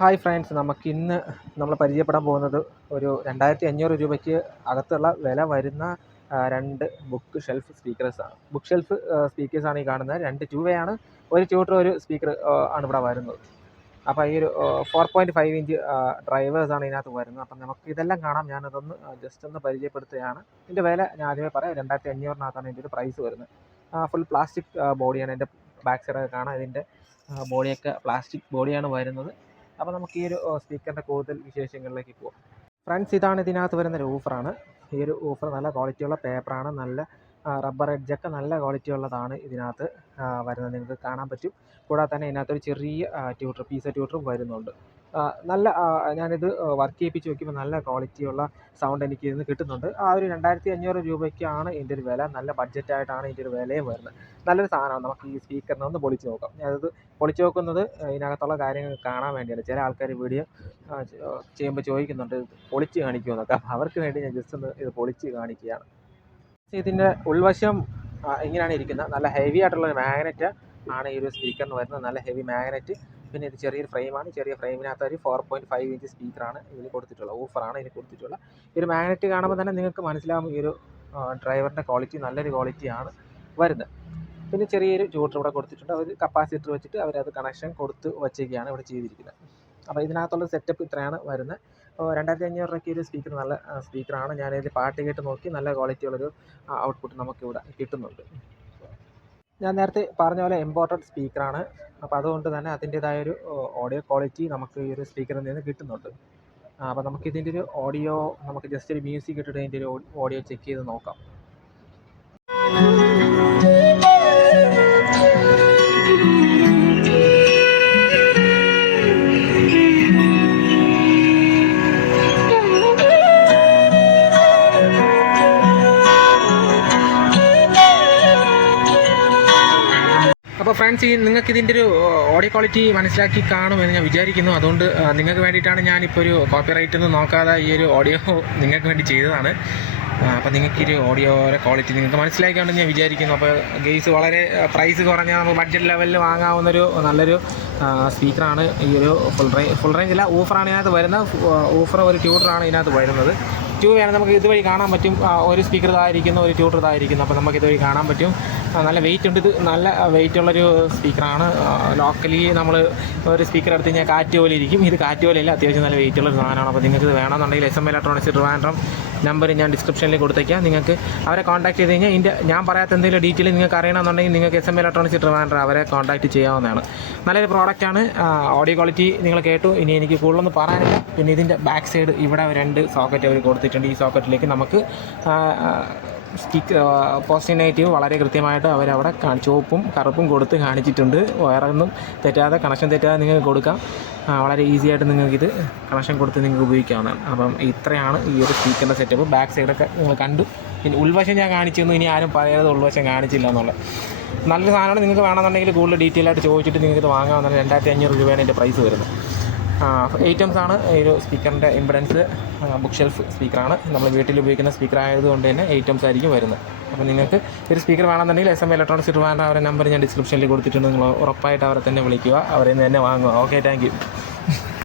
Hi friends, നമുക്കിന്ന് നമ്മൾ പരിചയപ്പെടാൻ പോകുന്നത് ഒരു 2500 രൂപയ്ക്ക് അകത്തുള്ള വില വരുന്ന രണ്ട് ബുക്ക് ഷെൽഫ് സ്പീക്കേഴ്സാണ്. ബുക്ക് ഷെൽഫ് സ്പീക്കേഴ്സാണ് ഈ കാണുന്നത്. രണ്ട് ടൂവേയാണ്, ഒരു ട്യൂട്ടർ ഒരു സ്പീക്കർ ആണ് ഇവിടെ വരുന്നത്. അപ്പോൾ ഈ ഒരു 4.5 ഇഞ്ച് ഡ്രൈവേഴ്സാണ് ഇതിനകത്ത് വരുന്നത്. അപ്പം നമുക്ക് ഇതെല്ലാം കാണാം. ഞാനതൊന്ന് ജസ്റ്റ് ഒന്ന് പരിചയപ്പെടുത്തുകയാണ്. ഇതിൻ്റെ വില ഞാൻ ആദ്യമേ പറയാം. 2500-നകത്താണ് ഇതിൻ്റെ ഒരു പ്രൈസ് വരുന്നത്. ഫുൾ പ്ലാസ്റ്റിക് ബോഡിയാണ്. എൻ്റെ ബാക്ക് സൈഡൊക്കെ കാണാം. ഇതിൻ്റെ ബോഡിയൊക്കെ പ്ലാസ്റ്റിക് ബോഡിയാണ് വരുന്നത്. അപ്പോൾ നമുക്ക് ഈ ഒരു സ്പീക്കറിൻ്റെ കൂടുതൽ വിശേഷങ്ങളിലേക്ക് പോകാം. ഫ്രണ്ട്സ്, ഇതാണ് ഇതിനകത്ത് വരുന്ന ഒരു ഓഫറാണ്. ഈ ഒരു ഓഫർ നല്ല ക്വാളിറ്റിയുള്ള പേപ്പറാണ്. നല്ല റബ്ബർ എഡ്ജൊക്കെ നല്ല ക്വാളിറ്റി ഉള്ളതാണ് ഇതിനകത്ത് വരുന്നത്. നിങ്ങൾക്ക് കാണാൻ പറ്റും. കൂടാതെ തന്നെ ഇതിനകത്തൊരു ചെറിയ ട്യൂട്ടർ, പീസ ട്യൂട്ടറും വരുന്നുണ്ട്. നല്ല ഞാനിത് വർക്ക് ചെയ്യിപ്പിച്ച് നോക്കിയപ്പോൾ നല്ല ക്വാളിറ്റിയുള്ള സൗണ്ട് എനിക്ക് ഇതിന് കിട്ടുന്നുണ്ട്. ആ ഒരു 2500 രൂപയ്ക്കാണ് ഇതിൻ്റെ ഒരു വില. നല്ല ബഡ്ജറ്റായിട്ടാണ് ഇതിൻ്റെ ഒരു വിലയും വരുന്നത്. നല്ലൊരു സാധനമാണ്. നമുക്ക് ഈ സ്പീക്കറിനെ ഒന്ന് പൊളിച്ച് നോക്കാം. ഞാനത് പൊളിച്ച് നോക്കുന്നത് ഇതിനകത്തുള്ള കാര്യങ്ങൾ കാണാൻ വേണ്ടിയാണ്. ചില ആൾക്കാർ വീഡിയോ ചെയ്യുമ്പോൾ ചോദിക്കുന്നുണ്ട് പൊളിച്ച് കാണിക്കുമെന്നൊക്കെ. അപ്പോൾ അവർക്ക് വേണ്ടി ഞാൻ ജസ്റ്റ് ഒന്ന് ഇത് പൊളിച്ച് കാണിക്കുകയാണ്. ഇതിൻ്റെ ഉൾവശം ഇങ്ങനെയാണ് ഇരിക്കുന്നത്. നല്ല ഹെവി ആയിട്ടുള്ളൊരു മാഗ്നറ്റ് ആണ് ഈ ഒരു സ്പീക്കറിന് വരുന്നത്. നല്ല ഹെവി മാഗ്നറ്റ്. പിന്നെ ഇത് ചെറിയൊരു ഫ്രെയിമാണ്. ചെറിയ ഫ്രെയിമിനകത്ത് ഒരു 4.5 ഇഞ്ച് സ്പീക്കറാണ് ഇതിൽ കൊടുത്തിട്ടുള്ളത്. ഓഫറാണ് ഇതിൽ കൊടുത്തിട്ടുള്ളത്. ഈ ഒരു മാഗ്നറ്റ് കാണുമ്പോൾ തന്നെ നിങ്ങൾക്ക് മനസ്സിലാവും ഈ ഒരു ഡ്രൈവറിൻ്റെ ക്വാളിറ്റി നല്ലൊരു ക്വാളിറ്റിയാണ് വരുന്നത്. പിന്നെ ചെറിയൊരു ട്യൂട്ടർ ഇവിടെ കൊടുത്തിട്ടുണ്ട്. ഒരു കപ്പാസിറ്റർ വെച്ചിട്ട് അവരത് കണക്ഷൻ കൊടുത്ത് വച്ചേക്കാണ് ഇവിടെ ചെയ്തിരിക്കുന്നത്. അപ്പോൾ ഇതിനകത്തുള്ള സെറ്റപ്പ് ഇത്രയാണ് വരുന്നത്. 2500 രൂപയ്ക്ക് ഒരു സ്പീക്കർ നല്ല സ്പീക്കറാണ്. ഞാനിതിൽ പാട്ട് കേട്ട് നോക്കി നല്ല ക്വാളിറ്റിയുള്ളൊരു ഔട്ട്പുട്ട് നമുക്കിവിടെ കിട്ടുന്നുണ്ട്. ഞാൻ നേരത്തെ പറഞ്ഞ പോലെ ഇമ്പോർട്ടഡ് സ്പീക്കറാണ്. അപ്പോൾ അതുകൊണ്ട് തന്നെ അതിൻ്റേതായൊരു ഓഡിയോ ക്വാളിറ്റി നമുക്ക് ഈ ഒരു സ്പീക്കറിൽ നിന്ന് കിട്ടുന്നുണ്ട്. അപ്പോൾ നമുക്കിതിൻ്റെ ഒരു ഓഡിയോ നമുക്ക് ജസ്റ്റ് ഒരു മ്യൂസിക് ഇട്ടിട്ട് ഇതിൻ്റെ ഒരു ഓഡിയോ ചെക്ക് ചെയ്ത് നോക്കാം. അപ്പോൾ ഫ്രണ്ട്സ്, നിങ്ങൾക്ക് ഇതിൻ്റെ ഒരു ഓഡിയോ ക്വാളിറ്റി മനസ്സിലാക്കി കാണുമെന്ന് ഞാൻ വിചാരിക്കുന്നു. അതുകൊണ്ട് നിങ്ങൾക്ക് വേണ്ടിയിട്ടാണ് ഞാനിപ്പോൾ ഒരു കോപ്പിറൈറ്റ് ഒന്നും നോക്കാതെ ഈ ഒരു ഓഡിയോ നിങ്ങൾക്ക് വേണ്ടി ചെയ്തതാണ്. അപ്പോൾ നിങ്ങൾക്ക് ഈ ഓഡിയോയുടെ ക്വാളിറ്റി നിങ്ങൾക്ക് മനസ്സിലാക്കിയാണെന്ന് ഞാൻ വിചാരിക്കുന്നു. അപ്പോൾ ഗെയ്സ് വളരെ പ്രൈസ് കുറഞ്ഞ നമുക്ക് ബഡ്ജറ്റ് ലെവലിൽ വാങ്ങാവുന്നൊരു നല്ലൊരു സ്പീക്കറാണ് ഈ ഒരു ഫുൾ റേഞ്ചില്ല ഓഫറാണ് ഇതിനകത്ത് വരുന്നത്. ഓഫർ ഒരു ട്യൂട്ടറാണ് ഇതിനകത്ത് വരുന്നത്. വേണം നമുക്ക് ഇതുവഴി കാണാൻ പറ്റും. ഒരു സ്പീക്കർ ഇതായിരിക്കുന്നു, ഒരു ട്യൂട്ടർ ഇതായിരിക്കുന്നു. അപ്പോൾ നമുക്ക് ഇതുവഴി കാണാൻ പറ്റും. നല്ല വെയിറ്റ് ഉണ്ട്. ഇത് നല്ല വെയിറ്റ് ഉള്ളൊരു സ്പീക്കറാണ്. ലോക്കലി നമ്മൾ ഒരു സ്പീക്കർ എടുത്ത് കഴിഞ്ഞാൽ കാറ്റ് പോലെ ഇരിക്കും. ഇത് കാറ്റ് പോലെയല്ല, അത്യാവശ്യം നല്ല വെയിറ്റ് ഉള്ളൊരു സാധനമാണ്. അപ്പോൾ നിങ്ങൾക്ക് ഇത് വേണമെന്നുണ്ടെങ്കിൽ SM ഇലക്ട്രോണിക്സ് ട്രിവാൻഡ്രം നമ്പർ ഞാൻ ഡിസ്ക്രിപ്ഷനിൽ കൊടുത്തേക്കാം. നിങ്ങൾക്ക് അവരെ കോൺടാക്ട് ചെയ്ത് കഴിഞ്ഞാൽ ഇതിൻ്റെ ഞാൻ പറയാത്ത എന്തെങ്കിലും ഡീറ്റെയിൽ നിങ്ങൾക്ക് അറിയണമെന്നുണ്ടെങ്കിൽ നിങ്ങൾക്ക് SM ഇലക്ട്രോണിക്സ് ട്രിവാൻഡ്രം അവരെ കോൺടാക്ട് ചെയ്യാവുന്നതാണ്. നല്ലൊരു പ്രോഡക്റ്റാണ്. ഓഡിയോ ക്വാളിറ്റി നിങ്ങൾ കേട്ടു. ഇനി എനിക്ക് കൂടുതലൊന്നും പറയാനില്ല. പിന്നെ ഇതിൻ്റെ ബാക്ക് സൈഡ് ഇവിടെ 2 സോക്കറ്റ് അവർ കൊടുത്തിട്ടുണ്ട്. ഈ സോക്കറ്റിലേക്ക് നമുക്ക് പോസിറ്റീവ് നെഗറ്റീവ് വളരെ കൃത്യമായിട്ട് അവരവിടെ ചുവപ്പും കറുപ്പും കൊടുത്ത് കാണിച്ചിട്ടുണ്ട്. വയറൊന്നും തെറ്റാതെ, കണക്ഷൻ തെറ്റാതെ നിങ്ങൾക്ക് കൊടുക്കാം. വളരെ ഈസി ആയിട്ട് നിങ്ങൾക്കിത് കണക്ഷൻ കൊടുത്ത് നിങ്ങൾക്ക് ഉപയോഗിക്കാവുന്നതാണ്. അപ്പം ഇത്രയാണ് ഈ ഒരു സ്പീക്കറിൻ്റെ സെറ്റപ്പ്. ബാക്ക് സൈഡൊക്കെ നിങ്ങൾ കണ്ടു. പിന്നെ ഉൾവശം ഞാൻ കാണിച്ചു തന്നു. ഇനി ആരും പറയാതെ ഉൾവശം കാണിച്ചില്ല എന്നുള്ളത്. നല്ലൊരു സാധനമാണ്. നിങ്ങൾക്ക് വേണമെന്നുണ്ടെങ്കിൽ കൂടുതൽ ഡീറ്റെയിൽ ആയിട്ട് ചോദിച്ചിട്ട് നിങ്ങൾക്ക് ഇത് വാങ്ങാവുന്നതാണ്. 2500 രൂപയാണ് ഇതിൻ്റെ പ്രൈസ് വരുന്നത്. 8 ohms ആണ് ഈ ഒരു സ്പീക്കറിൻ്റെ ഇമ്പിഡൻസ്. ബുക്ക് ഷെൽഫ് സ്പീക്കറാണ്. നമ്മൾ വീട്ടിൽ ഉപയോഗിക്കുന്ന സ്പീക്കർ ആയതുകൊണ്ട് തന്നെ 8 ohms ആയിരിക്കും വരുന്നത്. അപ്പോൾ നിങ്ങൾക്ക് ഒരു സ്പീക്കർ വേണമെന്നുണ്ടെങ്കിൽ SM ഇലക്ട്രോണിക്സ് ട്രിവാൻഡ്രം അവരുടെ നമ്പർ ഞാൻ ഡിസ്ക്രിപ്ഷനിൽ കൊടുത്തിട്ടുണ്ട്. നിങ്ങൾ ഉറപ്പായിട്ട് അവരെ തന്നെ വിളിക്കുക, അവരെ തന്നെ വാങ്ങുക. Okay, thank you.